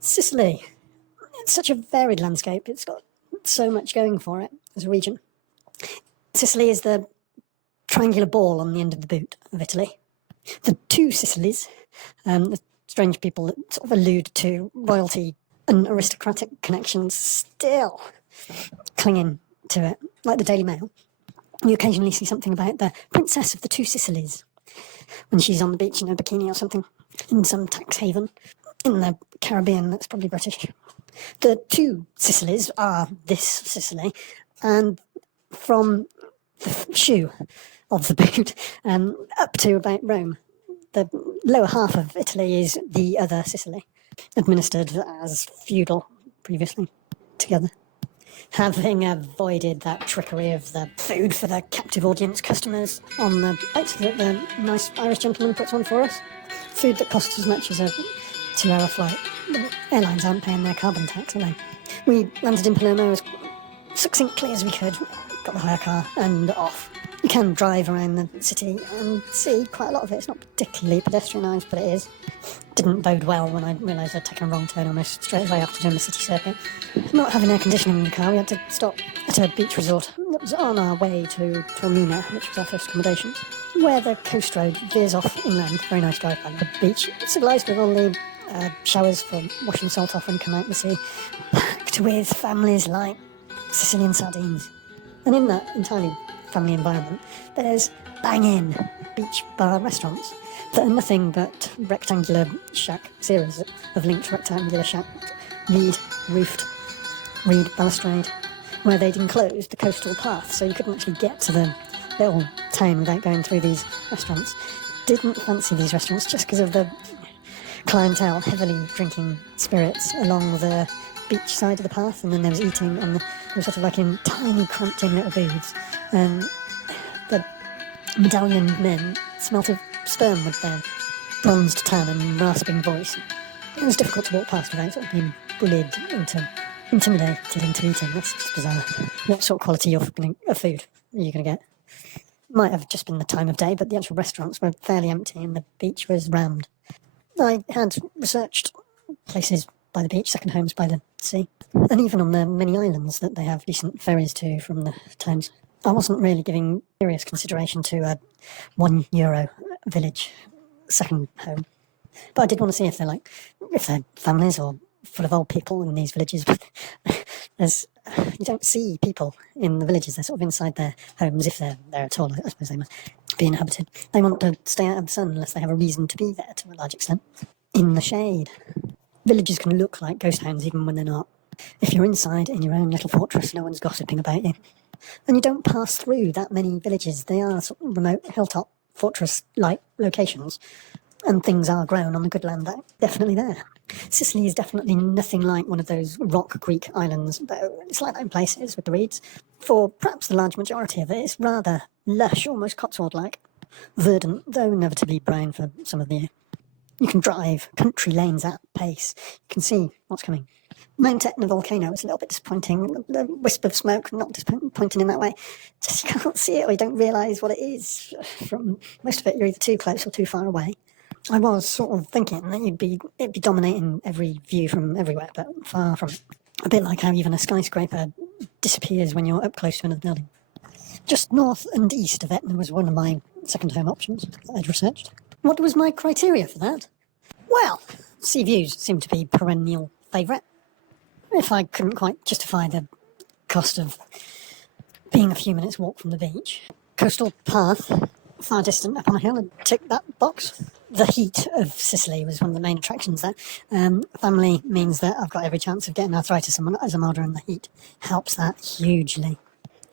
Sicily. It's such a varied landscape. It's got so much going for it as a region. Sicily is the triangular ball on the end of the boot of Italy. The two Sicilies, the strange people that sort of allude to royalty and aristocratic connections still clinging to it, like the Daily Mail. You occasionally see something about the Princess of the Two Sicilies when she's on the beach in a bikini or something in some tax haven in the Caribbean that's probably British. The two Sicilies are this Sicily, and from the shoe of the boot up to about Rome, the lower half of Italy is the other Sicily, administered as feudal previously together. Having avoided that trickery of the food for the captive audience customers on the boat that the nice Irish gentleman puts on for us, food that costs as much as a 2-hour flight. The airlines aren't paying their carbon tax, are they? We landed in Palermo as succinctly as we could, got the hire car and off. You can drive around the city and see quite a lot of it. It's not particularly pedestrianised, but it is. Didn't bode well when I realised I'd taken a wrong turn almost straight away after doing the city circuit. Not having air conditioning in the car, we had to stop at a beach resort that was on our way to Taormina, which was our first accommodation, where the coast road veers off inland. Very nice drive by the beach. Civilised with all the showers for washing salt off and come out the sea, packed with families like Sicilian sardines. And in that entirely family environment, there's banging beach bar restaurants that are nothing but rectangular shack series of linked rectangular shacks, reed-roofed, reed balustrade, where they'd enclosed the coastal path, so you couldn't actually get to the little town without going through these restaurants. Didn't fancy these restaurants just because of the clientele heavily drinking spirits along the beach side of the path, and then there was eating on the sort of like in tiny cramped in little booths. The medallion men smelt of sperm with their bronzed tan and rasping voice. It was difficult to walk past without sort of being bullied into, intimidated into eating. That's just bizarre. What sort of quality of food are you going to get? Might have just been the time of day, but the actual restaurants were fairly empty and the beach was rammed. I had researched places by the beach, second homes by the sea, and even on the many islands that they have decent ferries to from the towns. I wasn't really giving serious consideration to a €1 village second home, but I did want to see if they're families or full of old people in these villages. You don't see people in the villages. They're sort of inside their homes, if they're there at all. I suppose they must be inhabited. They want to stay out of the sun unless they have a reason to be there to a large extent. In the shade. Villages can look like ghost towns even when they're not. If you're inside in your own little fortress, no one's gossiping about you. And you don't pass through that many villages. They are sort of remote hilltop fortress-like locations, and things are grown on the good land that's definitely there. Sicily is definitely nothing like one of those rock Greek islands, though it's like that in places with the reeds. For perhaps the large majority of it, it's rather lush, almost Cotswold-like. Verdant, though inevitably brown for some of the year. You can drive country lanes at pace. You can see what's coming. Mount Etna volcano is a little bit disappointing. The wisp of smoke, not disappointing in that way. Just you can't see it or you don't realise what it is. From most of it, you're either too close or too far away. I was sort of thinking that it'd be dominating every view from everywhere, but far from it. A bit like how even a skyscraper disappears when you're up close to another building. Just north and east of Etna was one of my second home options that I'd researched. What was my criteria for that? Well, sea views seemed to be perennial favourite. If I couldn't quite justify the cost of being a few minutes walk from the beach, coastal path, far distant up on a hill, and tick that box. The heat of Sicily was one of the main attractions there. Family means that I've got every chance of getting arthritis as I'm older, and the heat helps that hugely.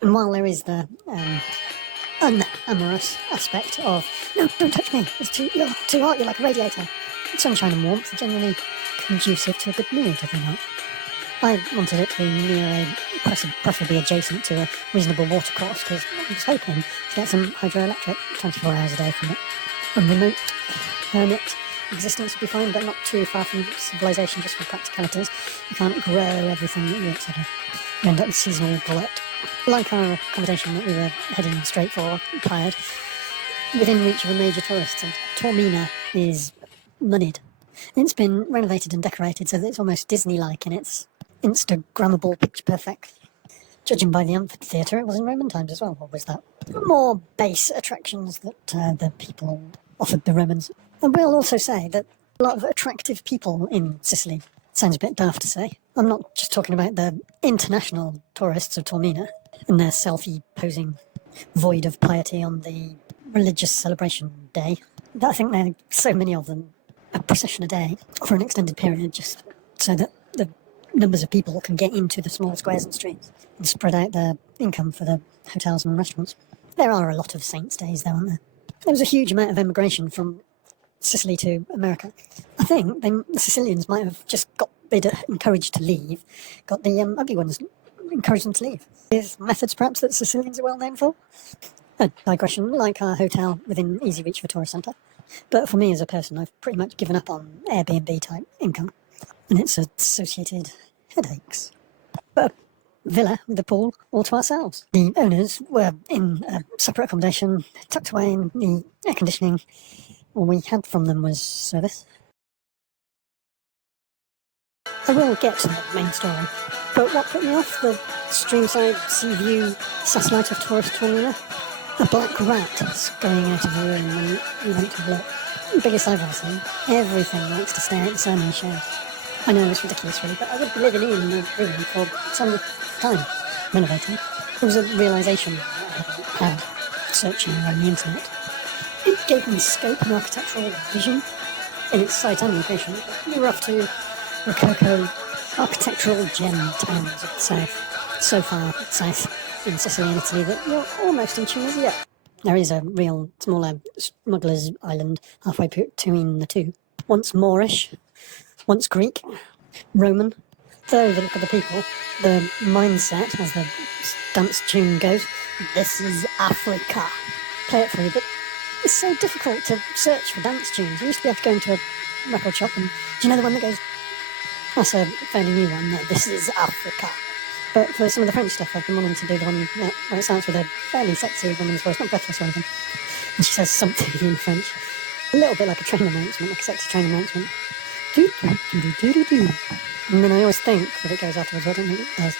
And while there is the unamorous aspect of, no, don't touch me, you're too hot, you're like a radiator. Sunshine and warmth are generally conducive to a good mood, are they not? I wanted it to be near preferably adjacent to a reasonable watercourse, because I was hoping to get some hydroelectric 24 hours a day from it. A remote hermit existence would be fine, but not too far from civilization, just for practicalities. You can't grow everything that you etc. You end up with seasonal glut. Like our accommodation that we were heading straight for, tired, within reach of a major tourist centre. Taormina is moneyed. It's been renovated and decorated so that it's almost Disney-like in its Instagrammable, picture-perfect. Judging by the amphitheatre, it was in Roman times as well. What was that? More base attractions that the people offered the Romans. I will also say that a lot of attractive people in Sicily. Sounds a bit daft to say. I'm not just talking about the international tourists of Taormina and their selfie-posing void of piety on the religious celebration day. I think there are so many of them, a procession a day for an extended period, just so that the numbers of people can get into the small squares and streets and spread out their income for the hotels and restaurants. There are a lot of saints' days, though, aren't there? There was a huge amount of emigration from Sicily to America. I think the Sicilians might have just got encouraged to leave, got the ugly ones encouraged them to leave. There's methods perhaps that Sicilians are well known for. A digression, like our hotel within easy reach for tourist centre. But for me as a person, I've pretty much given up on Airbnb type income and its associated headaches. But a villa with a pool all to ourselves. The owners were in a separate accommodation, tucked away in the air conditioning. All we had from them was service. I will get to the main story, but what put me off the streamside sea view satellite of tourist Taormina? A black rat scurrying out of the room when we went to look. The biggest I've ever seen. Everything likes to stare at the sun and share. I know it's ridiculous really, but I would be living in the room for some time, renovating. It was a realisation that I had searching around the internet. It gave me scope and architectural vision in its site and location. We were off to Rococo architectural gem towns of the south, so far south in Sicily and Italy that you're almost in Tunisia. There is a real smaller smuggler's island halfway between the two. Once Moorish, once Greek, Roman. Though the look of the people, the mindset, as the dance tune goes, this is Africa. Play it for you, but it's so difficult to search for dance tunes. You used to be able to go into a record shop and, do you know the one that goes, that's a fairly new one, no, this is Africa. But for some of the French stuff, I've been wanting to do the one where it starts with a fairly sexy woman's voice, not breathless or anything, and she says something in French. A little bit like a train announcement, like a sexy train announcement. Do, do, do, do, do, do. And then I always think that it goes afterwards, but I don't think it does.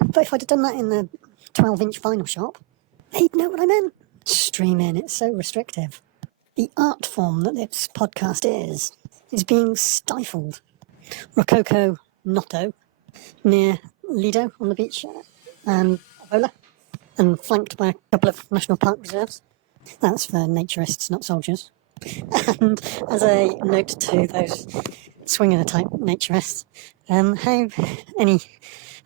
But if I'd have done that in the 12-inch vinyl shop, they'd know what I meant. Stream in, it's so restrictive. The art form that this podcast is being stifled. Rococo Noto, near Lido on the beach, and Avola, and flanked by a couple of national park reserves. That's for naturists, not soldiers. And as a note to those swinger-type naturists, how any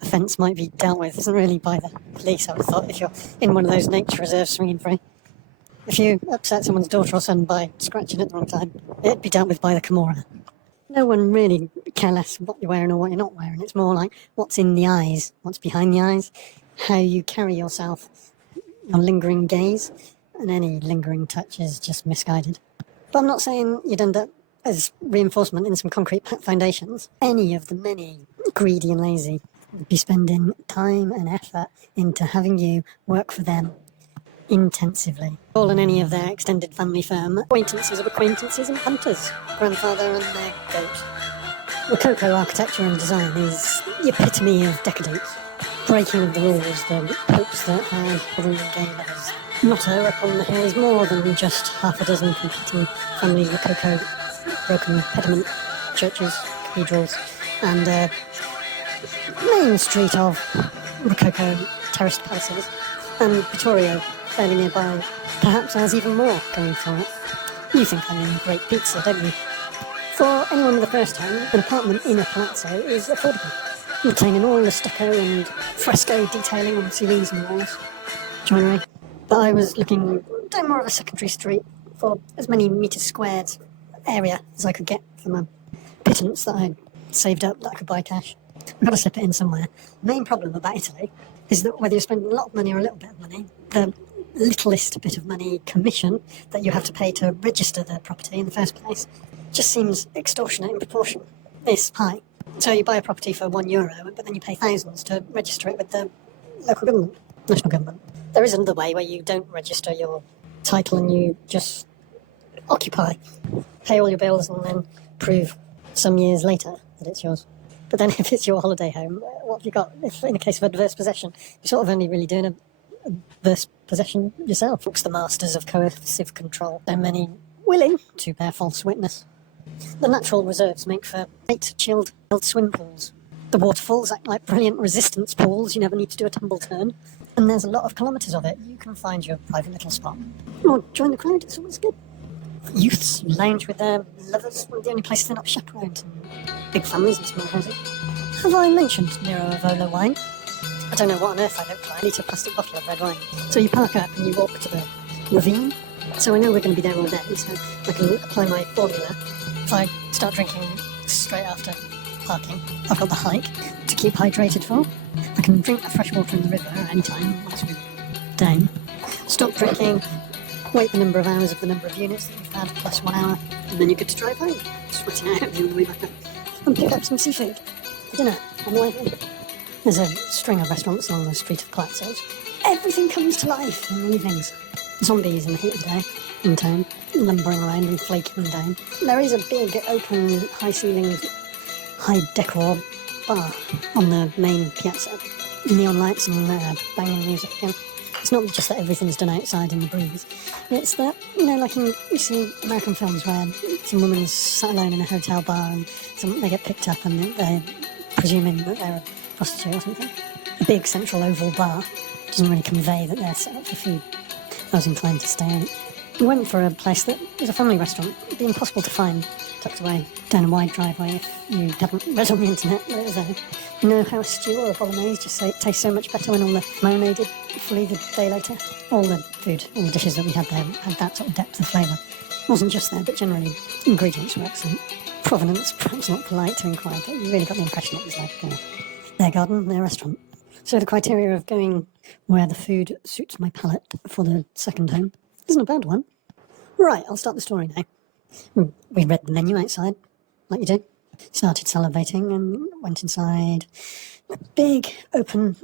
offence might be dealt with isn't really by the police, I would have thought, if you're in one of those nature reserves swinging free. If you upset someone's daughter or son by scratching at the wrong time, it'd be dealt with by the Camorra. No one really care less what you're wearing or what you're not wearing. It's more like what's in the eyes, what's behind the eyes, how you carry yourself, your lingering gaze, and any lingering touch is just misguided. But I'm not saying you'd end up as reinforcement in some concrete foundations. Any of the many greedy and lazy would be spending time and effort into having you work for them intensively. All in any of their extended family firm, acquaintances of acquaintances and hunters, grandfather and their goat. Rococo architecture and design is the epitome of decadence, breaking of the rules, the popes that had modern gay lovers. Motto upon the hill is more than just half a dozen competing family Rococo broken pediment churches, cathedrals, and main street of Rococo terraced palaces, and Vittoria, fairly nearby, perhaps has even more going for it. You think I mean great pizza, don't you? For anyone with a first home, an apartment in a palazzo is affordable, retaining all the stucco and fresco detailing on the ceilings and walls, joinery. But I was looking down more of a secondary street for as many metres squared area as I could get for my pittance that I'd saved up that I could buy cash. I've got to slip it in somewhere. The main problem about Italy is that whether you're spending a lot of money or a little bit of money, the littlest bit of money commission that you have to pay to register the property in the first place just seems extortionate in proportion. It's high. So you buy a property for €1, but then you pay thousands to register it with the local government, national government. There is another way where you don't register your title and you just occupy, pay all your bills, and then prove some years later that it's yours. But then if it's your holiday home, what have you got? If in the case of adverse possession, you're sort of only really doing adverse possession yourself. Books the masters of coercive control. So many willing to bear false witness. The natural reserves make for great chilled swim pools. The waterfalls act like brilliant resistance pools. You never need to do a tumble turn. And there's a lot of kilometres of it. You can find your private little spot. Or join the crowd, it's always good. Youths lounge with their lovers. Well, the only places they're not chaperoned. Big families and small houses. Have I mentioned Nero Avola wine? I don't know what on earth I look like. I need a plastic bottle of red wine. So you park up and you walk to the ravine. So I know we're going to be there all day, so I can apply my formula. If I start drinking straight after parking, I've got the hike to keep hydrated for. I can drink the fresh water in the river at any time once we're down. Stop drinking, wait the number of hours of the number of units that you've had, plus 1 hour, and then you're good to drive home. Sweating out on the way back up. And pick up some seafood for dinner on the way home. There's a string of restaurants along the street of Palazzos. Everything comes to life in the evenings. Zombies in the heat of the day, in town, lumbering around and flaking down. There is a big, open, high-ceilinged, high-decor bar on the main piazza. Neon lights and banging music again. It's not just that everything's done outside in the breeze. It's that, like you see American films where some woman's sat alone in a hotel bar and they get picked up and they're presuming that they're a prostitute or something. A big central oval bar doesn't really convey that they're set up for food. I was inclined to stay out. We went for a place that was a family restaurant. It'd be impossible to find, tucked away down a wide driveway if you hadn't read on the internet that it was there. You know how a stew or a bolognese just tastes so much better when all the marinated fully the day later? All the food, all the dishes that we had there had that sort of depth of flavour. It wasn't just there, but generally ingredients were excellent. Provenance, perhaps not polite to inquire, but you really got the impression it was like their garden, their restaurant. So the criteria of going where the food suits my palate for the second home isn't a bad one. Right, I'll start the story now. We read the menu outside, like you do. Started salivating and went inside a big open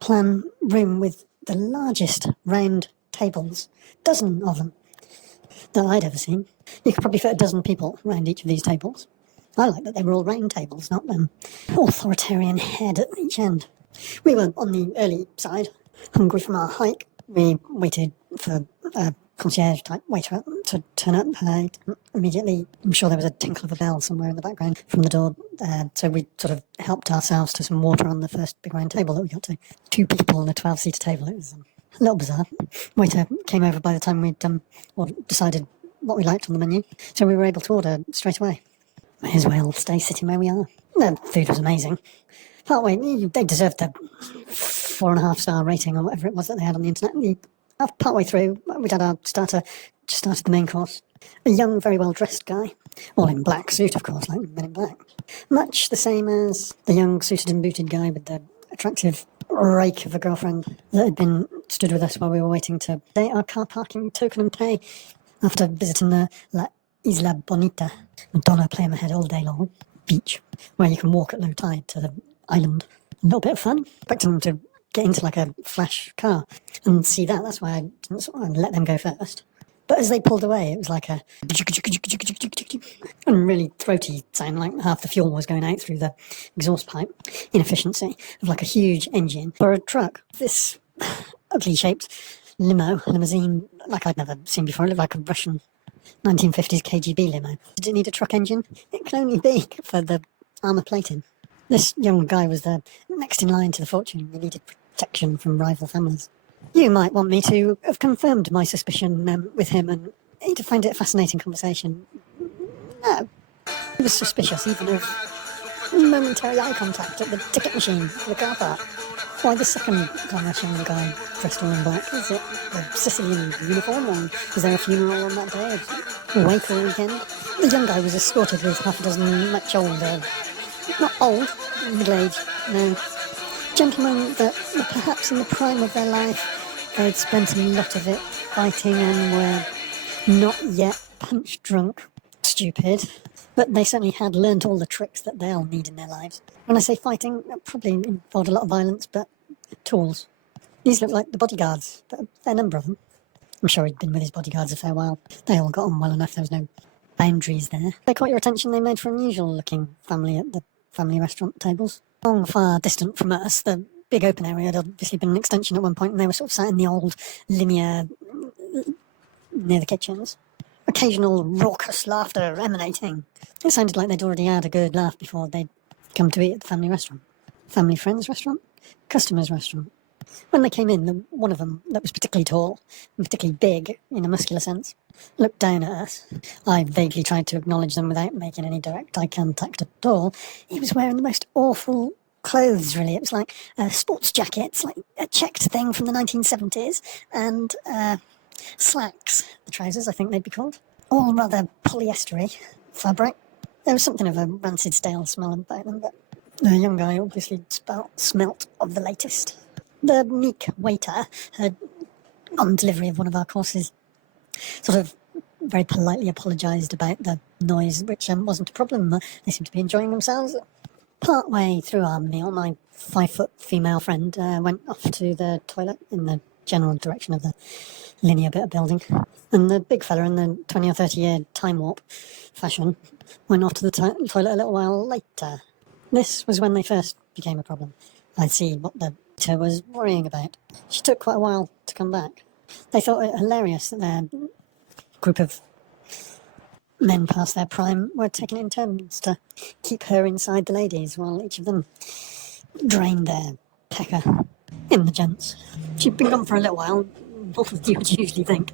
plan room with the largest round tables, dozen of them, that I'd ever seen. You could probably fit a dozen people around each of these tables. I like that they were all round tables, not authoritarian head at each end. We were on the early side, hungry from our hike. We waited for a concierge-type waiter to turn up. Immediately, I'm sure there was a tinkle of a bell somewhere in the background from the door. So we sort of helped ourselves to some water on the first big round table that we got to. 2 people on a 12-seater table. It was a little bizarre. Waiter came over by the time we'd decided what we liked on the menu. So we were able to order straight away. May as well stay sitting where we are. The food was amazing. Partway, they deserved the 4.5-star rating or whatever it was that they had on the internet. Partway through, we'd had our starter, just started the main course. A young, very well-dressed guy, all in black suit, of course, like Men in Black. Much the same as the young suited and booted guy with the attractive rake of a girlfriend that had been stood with us while we were waiting to pay our car parking token and pay after visiting the La Isla Bonita, Madonna playing the head all day long, beach, where you can walk at low tide to the island. A little bit of fun. Expecting them to get into like a flash car and see that. That's why I didn't sort of let them go first. But as they pulled away, it was like a and really throaty sound, like half the fuel was going out through the exhaust pipe. Inefficiency of like a huge engine or a truck. This ugly-shaped limousine, like I'd never seen before. It looked like a Russian 1950s KGB limo. Did it need a truck engine? It can only be for the armour plating. This young guy was the next in line to the fortune. He needed protection from rival families. You might want me to have confirmed my suspicion with him, and he'd find it a fascinating conversation. No. He was suspicious even of momentary eye contact at the ticket machine for the car park. Why the second Russian guy dressed all in black? Is it the Sicilian uniform, or is there a funeral on that day? A wake or weekend? The young guy was escorted with half a dozen much older, not old, middle-aged, no, gentlemen that were perhaps in the prime of their life. They'd spent a lot of it fighting and were not yet punch-drunk. Stupid. But they certainly had learnt all the tricks that they'll need in their lives. When I say fighting, it probably involved a lot of violence, but tools. These look like the bodyguards, but a fair number of them. I'm sure he'd been with his bodyguards a fair while. They all got on well enough, there was no boundaries there. They caught your attention, they made for an unusual-looking family at the family restaurant tables. Long, far distant from us, the big open area had obviously been an extension at one point, and they were sort of sat in the old linear near the kitchens. Occasional raucous laughter emanating. It sounded like they'd already had a good laugh before they'd come to eat at the family restaurant. Family friends restaurant? Customers restaurant. When they came in, one of them, that was particularly tall and particularly big in a muscular sense, looked down at us. I vaguely tried to acknowledge them without making any direct eye contact at all. He was wearing the most awful clothes, really. It was like sports jackets, like a checked thing from the 1970s, and slacks, the trousers, I think they'd be called. All rather polyestery fabric. There was something of a rancid, stale smell about them, but the young guy obviously smelt of the latest. The meek waiter had, on delivery of one of our courses, sort of very politely apologised about the noise, which wasn't a problem. They seemed to be enjoying themselves. Part way through our meal, my 5-foot female friend went off to the toilet in the general direction of the linear bit of building, and the big fella in the 20 or 30 year time warp fashion went off to the toilet a little while later. This was when they first became a problem. I'd see what the waiter was worrying about. She took quite a while to come back. They thought it hilarious that their group of men past their prime were taking it in turns to keep her inside the ladies while each of them drained their pecker in the gents. She'd been gone for a little while, more than you would usually think,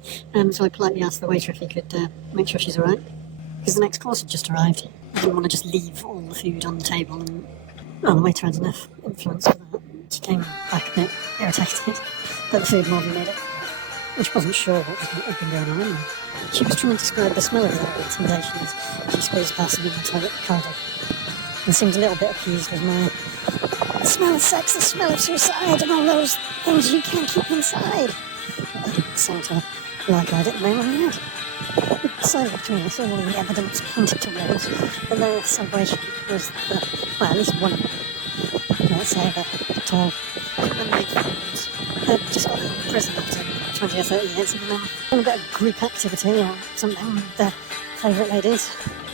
so I politely asked the waiter if he could make sure she's alright, because the next course had just arrived. I didn't want to just leave all the food on the table, and the waiter had enough influence for that. She came back a bit irritated that the food more than made it, and she wasn't sure what had been going on anyway. She was trying to describe the smell of their intimidation as she squeezed past them in the toilet corridor, and seemed a little bit appeased with my "the smell of sex, the smell of suicide, and all those things you can't keep inside." I didn't sound to her like I didn't know what I had. Decided between us, all of the evidence pointed towards that their celebration was well, at least one of them, let's say the tall unmade friends, had just got out of prison after 20 or 30 years, and done a bit of group activity or something with their favourite ladies.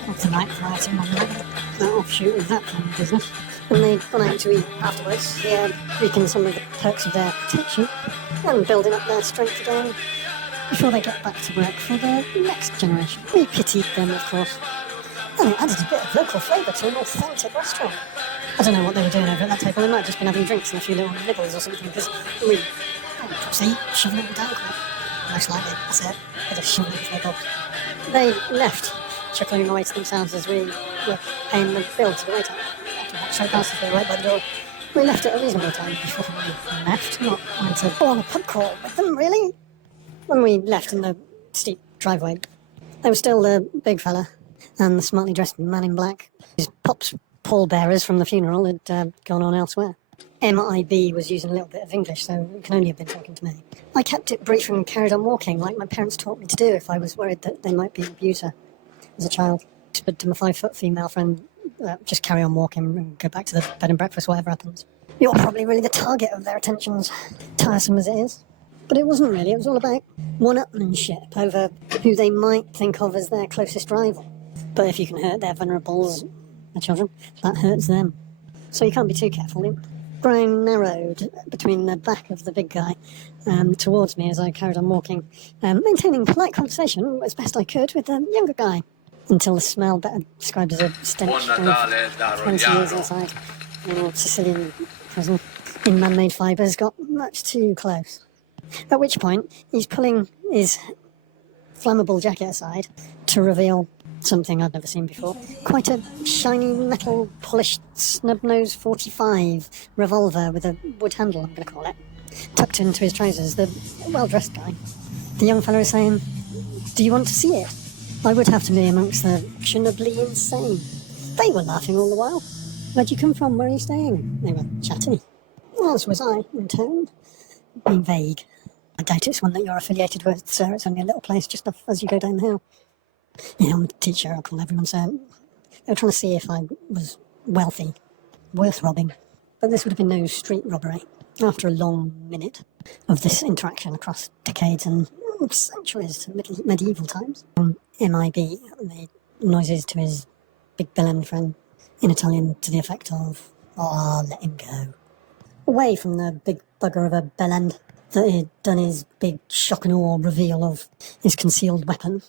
Of the night variety one night, that offshoot of that kind of business. And they'd gone out to eat afterwards, reaping some of the perks of their protection and building up their strength again before they get back to work for the next generation. We pitied them, of course, and it added a bit of local flavour to an authentic restaurant. I don't know what they were doing over at that table. They might have just been having drinks and a few little nibbles or something, because we see, shoveling it down quick. Most likely, that's it. They just shoveled it into their gobs. They left, chuckling away to themselves as we were paying the bill to the waiter. After that, straight past us, we were right by the door. We left at a reasonable time before we left, not wanting to go on a pub crawl with them, really. When we left in the steep driveway, there was still the big fella and the smartly dressed man in black. His pop's pallbearers from the funeral had gone on elsewhere. MIB was using a little bit of English, so it can only have been talking to me. I kept it brief and carried on walking, like my parents taught me to do if I was worried that they might be an abuser as a child. I whispered to my 5-foot female friend, just carry on walking and go back to the bed and breakfast, whatever happens. You're probably really the target of their attentions, tiresome as it is. But it wasn't really, it was all about one-upmanship over who they might think of as their closest rival. But if you can hurt their vulnerables, their children, that hurts them. So you can't be too careful. Brown narrowed between the back of the big guy towards me as I carried on walking, maintaining polite conversation as best I could with the younger guy, until the smell, better described as a stench of 20 years inside in Sicilian prison in man-made fibres, got much too close. At which point, he's pulling his flammable jacket aside to reveal something I'd never seen before. Quite a shiny metal polished snub-nose 45 revolver with a wood handle, I'm going to call it, tucked into his trousers. The well-dressed guy. The young fellow is saying, "Do you want to see it?" I would have to be amongst the fashionably insane. They were laughing all the while. "Where'd you come from? Where are you staying?" They were chatty. As was I, in turn, being vague. "I doubt it's one that you're affiliated with, sir. It's only a little place just off as you go down the hill." "Yeah, I'm a teacher, I'll call everyone, sir." They were trying to see if I was wealthy, worth robbing. But this would have been no street robbery. After a long minute of this interaction across decades and centuries to medieval times. MIB made noises to his big bellend friend in Italian to the effect of, "Ah, let him go." Away from the big bugger of a bellend that he'd done his big shock and awe reveal of his concealed weapon,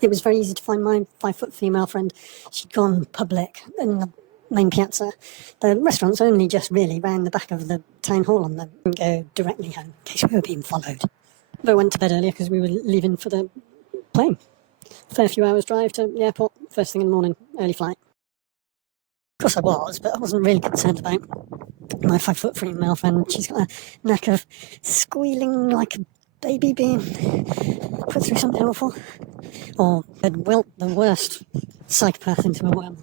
it was very easy to find my 5-foot female friend. She'd gone public in the main piazza. The restaurant's only just really round the back of the town hall and then go directly home in case we were being followed. But I went to bed earlier because we were leaving for the plane. Fair few hours drive to the airport, first thing in the morning, early flight. Of course I was, but I wasn't really concerned about my 5-foot female friend. She's got a knack of squealing like a baby being put through something awful. Or had wilt the worst psychopath into a worm.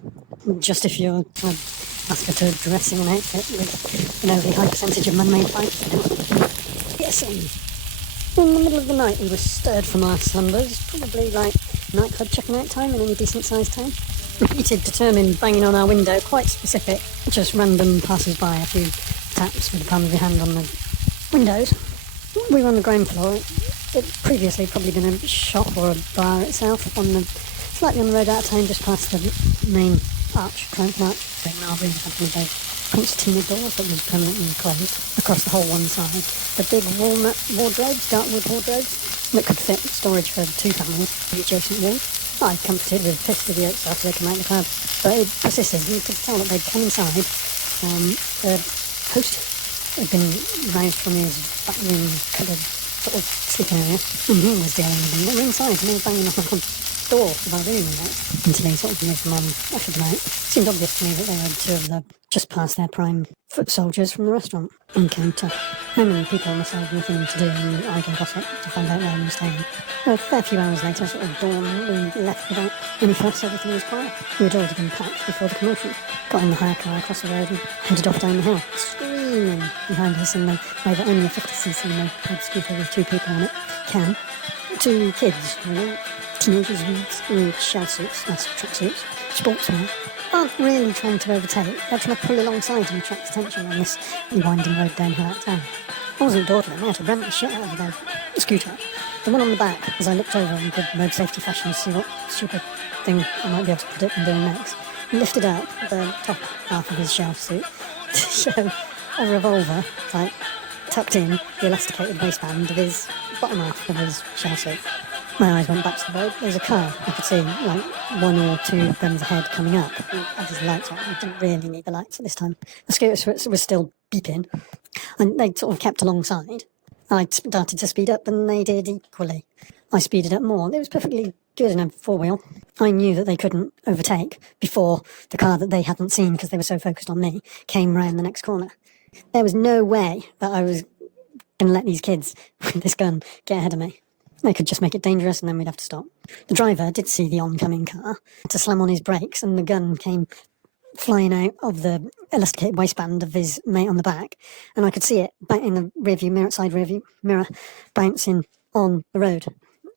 Just if you're trying to ask her to dress in an outfit with an overly high percentage of man-made bites. Yes, in the middle of the night we were stirred from our slumbers, probably like nightclub checking out time in any decent sized town. Repeated determined banging on our window, quite specific, just random passers-by, a few taps with the palm of your hand on the windows. We were on the ground floor. It previously probably been a shop or a bar itself, slightly on the road out of town, just past the main arch, Triumph Arch. Our room had one of those concertina doors that was permanently closed across the whole one side. The big walnut wardrobes, dark wood wardrobes, that could fit storage for 2 families, the adjacent wall. I comforted with pissed idiots after they come out of the club, but it persisted. You could tell that they'd come inside. The host had been roused from his back room cupboard sort of sleeping area, and he was dealing with them. They were inside and they were banging on the door of our room until he sort of moved them on after the night. It seemed obvious to me that they were 2 of the just past their prime foot soldiers from the restaurant and came to how many people must have nothing to do and idle gossip to find out where we were staying. A fair few hours later, sort of dawn, we left without any fuss. Everything was quiet. We had already been packed before the commotion. Got in the hire car across the road and headed off down the hill, screaming behind us in the way that only a 50cc moped scooter with 2 people on it can. 2 kids, teenagers in shell suits, that's tracksuits, sportswear, aren't really trying to overtake. They're trying to pull alongside and attract attention on this winding road downhill out of town. I wasn't dawdling. I had to ramp the shit out of their scooter. The one on the back, as I looked over in good road safety fashion to see what stupid thing I might be able to predict them doing next, lifted up the top half of his shell suit to show a revolver, like, tucked in the elasticated waistband of his bottom half of his shell suit. My eyes went back to the road. There was a car. I could see like 1 or 2 guns ahead coming up. It had his lights on. I didn't really need the lights at this time. The scooter was still beeping, and they sort of kept alongside. I started to speed up, and they did equally. I speeded up more. It was perfectly good in a 4-wheel. I knew that they couldn't overtake before the car that they hadn't seen because they were so focused on me came round the next corner. There was no way that I was going to let these kids with this gun get ahead of me. They could just make it dangerous and then we'd have to stop. The driver did see the oncoming car, had to slam on his brakes, and the gun came flying out of the elasticated waistband of his mate on the back, and I could see it back in the side rearview mirror, bouncing on the road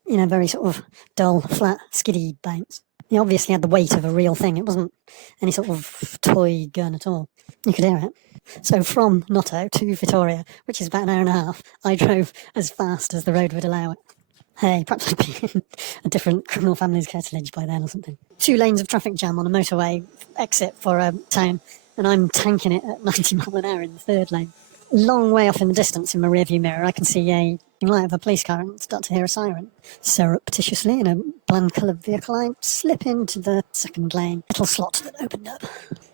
in a very sort of dull, flat, skiddy bounce. He obviously had the weight of a real thing. It wasn't any sort of toy gun at all. You could hear it. So from Noto to Vittoria, which is about an hour and a half, I drove as fast as the road would allow it. Hey, perhaps I'd be in a different criminal family's curtilage by then or something. 2 lanes of traffic jam on a motorway exit for a town, and I'm tanking it at 90 mile an hour in the 3rd lane. Long way off in the distance in my rearview mirror, I can see a light of a police car and start to hear a siren. Surreptitiously, in a bland-coloured vehicle, I slip into the 2nd lane, little slot that opened up.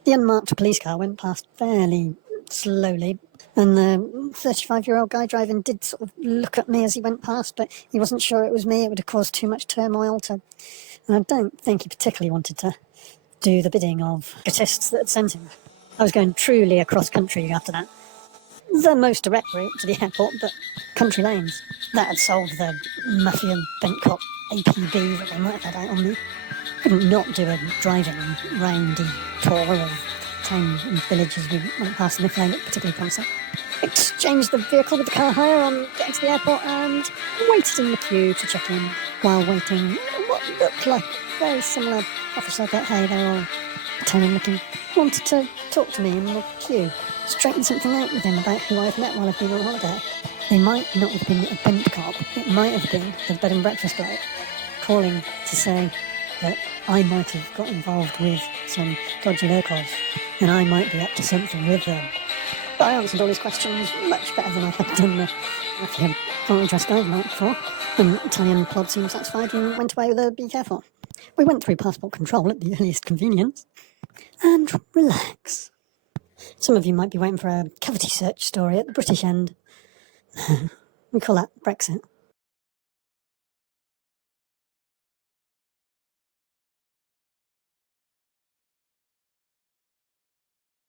The unmarked police car went past fairly slowly, and the 35-year-old guy driving did sort of look at me as he went past, but he wasn't sure it was me. It would have caused too much turmoil and I don't think he particularly wanted to do the bidding of egotists that had sent him. I was going truly across country after that. The most direct route to the airport, but country lanes. That had solved the mafia bent cop APB that they might have had out on me. Couldn't not do a driving roundy tour of town and villages we went past, and if they looked particularly promising. Exchanged the vehicle with the car hire on getting to the airport and waited in the queue to check in. While waiting, what looked like a very similar officer, but hey, they're all Italian looking, wanted to talk to me in the queue. Straighten something out with him about who I've met while I've been on holiday. They might not have been a bent cop. It might have been the bed and breakfast bloke calling to say that I might have got involved with some dodgy locals and I might be up to something with them. But I answered all his questions much better than I had done the mafia foreign trust guy the night before. And Italian plod seemed satisfied and went away with a be careful. We went through passport control at the earliest convenience. And relax. Some of you might be waiting for a cavity search story at the British end. We call that Brexit.